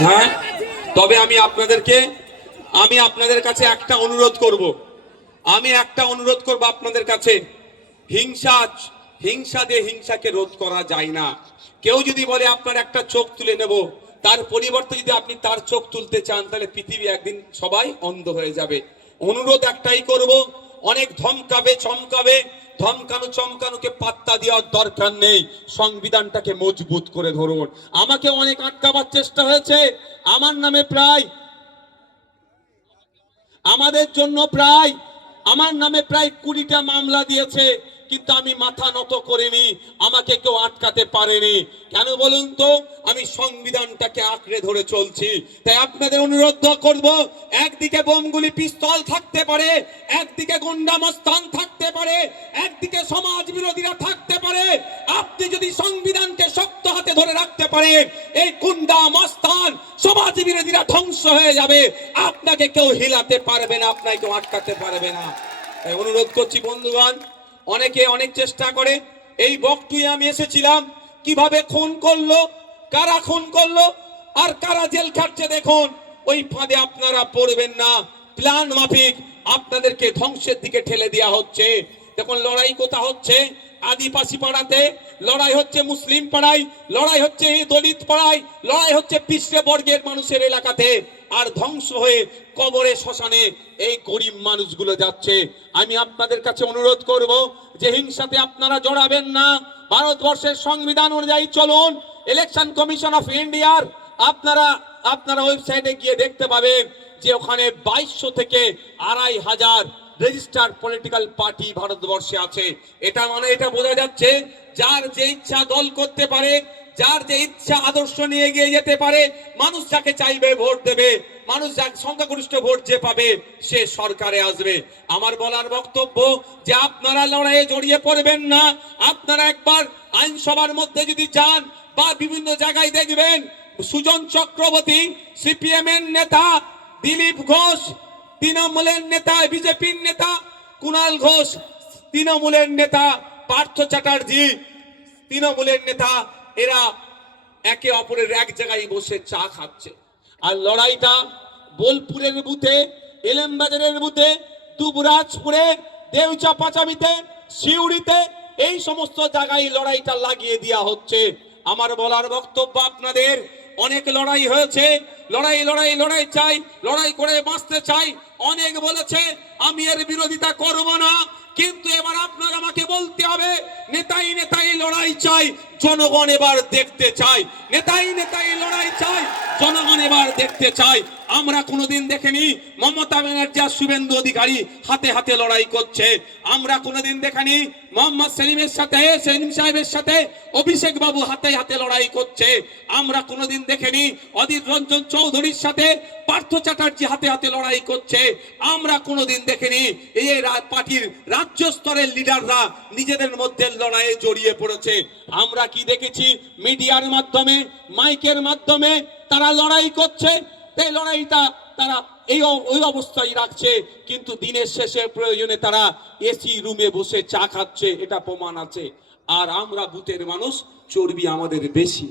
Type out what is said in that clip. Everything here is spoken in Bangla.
হ্যাঁ, তবে আমি আপনাদের কাছে একটা অনুরোধ করব। আপনাদের কাছে, হিংসা দিয়ে হিংসাকে রোধ করা যায় না। কেউ যদি বলে আপনার একটা চোখ তুলে নেব, তার পরিবর্তে যদি আপনি তার চোখ তুলতে চান, তাহলে পৃথিবী একদিন সবাই অন্ধ হয়ে যাবে। অনুরোধ একটাই করব, অনেক ধমকাবে চমকানোকে পাত্তা দেওয়ার দরকার নেই। সংবিধানটাকে মজবুত করে ধরুন। আমাকে অনেক আটকাবার চেষ্টা হয়েছে, আমার নামে প্রায় আমার নামে প্রায় 20টা মামলা দিয়েছে, কিন্তু আমি মাথা নত করিনি, আমাকে কেউ আটকাতে পারেনি। কেন বলুন তো? আমি সংবিধানটাকে আঁকড়ে ধরে চলছি। তাই আপনাদের অনুরোধ করব, একদিকে বোমগুলি পিস্তল থাকতে পারে, একদিকে গুন্ডা মস্তান থাকতে পারে, একদিকে সমাজ বিরোধীরা থাকতে পারে, আপনি যদি সংবিধানকে শক্ত হাতে ধরে রাখতে পারেন, এই গুন্ডা মস্তান সমাজ বিরোধীরা ধ্বংস হয়ে যাবে। আপনাকে কেউ হিলাতে পারবে না, আপনাকে কেউ আটকাতে পারবে না। তাই অনুরোধ করছি বন্ধুগণ, অনেকে অনেক চেষ্টা করে। এই বকটুয়ে আমি এসেছিলাম, কিভাবে খুন করলো, কারা খুন করলো আর কারা জেল খাটছে দেখুন। ওই ফাঁদে আপনারা পড়বেন না। প্ল্যান মাফিক আপনাদেরকে ধ্বংসের দিকে ঠেলে দেওয়া হচ্ছে। দেখুন লড়াই কোথা হচ্ছে? আদিবাসী পাড়াতে লড়াই হচ্ছে, মুসলিম পাড়ায় লড়াই হচ্ছে, দলিত পাড়ায় লড়াই হচ্ছে, পিছড়ে বর্গের মানুষের এলাকাতে। আর ধ্বংস হয়ে কবরে শ্মশানে এই গরিব মানুষগুলো যাচ্ছে। আমি আপনাদের কাছে অনুরোধ করব যে হিংসাতে আপনারা জড়াবেন না। ভারতবর্ষের সংবিধান অনুযায়ী চলুন। ইলেকশন কমিশন অফ ইন্ডিয়ার আপনারা ওয়েবসাইটে গিয়ে দেখতে পাবেন যে ওখানে 2200 থেকে 2500 রেজিস্টার্ড পলিটিক্যাল পার্টি ভারতবর্ষে আছে। এটা মানে এটা বোঝা যাচ্ছে, যার যে ইচ্ছা দল করতে পারে, যার যে ইচ্ছা আদর্শ নিয়ে এগিয়ে যেতে পারে, মানুষ যাকে চাইবে ভোট দেবে, মানুষ যাকে সংখ্যাগরিষ্ঠ ভোট যে পাবে সে সরকারে আসবে। আমার বলার বক্তব্য যে আপনারা লড়াইয়ে জড়িয়ে পড়বেন না। আপনারা একবার আইনসভার মধ্যে যদি যান বা বিভিন্ন জায়গায় দেখবেন, সুজন চক্রবর্তী সিপিএম এর নেতা, দিলীপ ঘোষ তৃণমূলের নেতা, বিজেপির নেতা কুণাল ঘোষ তৃণমূলের নেতা, পার্থ চ্যাটার্জি তৃণমূলের নেতা, এরা একে অপরের এক জায়গায় বসে চা খাচ্ছে। আর লড়াইটা বোলপুরের বুথে, এলেমবাজারের বুথে, দুবরাজপুরে, দেউচাপাচামিতে, সিউড়িতে, এই সমস্ত জায়গায় লড়াইটা লাগিয়ে দেওয়া হচ্ছে। আমার বলার বক্তব্য আপনাদের, অনেক লড়াই হয়েছে, লড়াই চাই, লড়াই করে বাঁচতে চাই। অনেক বলেছে, আমি এর বিরোধিতা করব না, কিন্তু এবার আপনার আমাকে বলতে হবে, নেতাই লড়াই চাই, জনগণ এবার দেখতে চাই। নেতাই লড়াই চাই, জনগণ এবার দেখতে চাই। আমরা কোনোদিন দেখিনি মমতা ব্যানার্জি আর শুভেন্দু অধিকারী হাতে হাতে লড়াই করছে। আমরা কোনোদিন দেখিনি মোহাম্মদ সেলিম সাহেবের সাথে অভিষেক বাবু হাতে হাতে লড়াই করছে। আমরা কোনোদিন দেখিনি অধীর রঞ্জন চৌধুরীর সাথে পার্থ চ্যাটার্জি হাতে হাতে লড়াই করছে। আমরা কোনোদিন দেখিনি এই পার্টির রাজ্য স্তরের লিডাররা নিজেদের মধ্যে লড়াইয়ে জড়িয়ে পড়েছে। আমরা কি দেখেছি? মিডিয়ার মাধ্যমে, মাইকের মাধ্যমে তারা লড়াই করছে। এই লড়াইটা তারা ওই অবস্থায় রাখছে, কিন্তু দিনের শেষে প্রয়োজনে তারা এসি রুমে বসে চা খাচ্ছে, এটা প্রমাণ আছে। আর আমরা বুথের মানুষ, চর্বি আমাদের বেশি।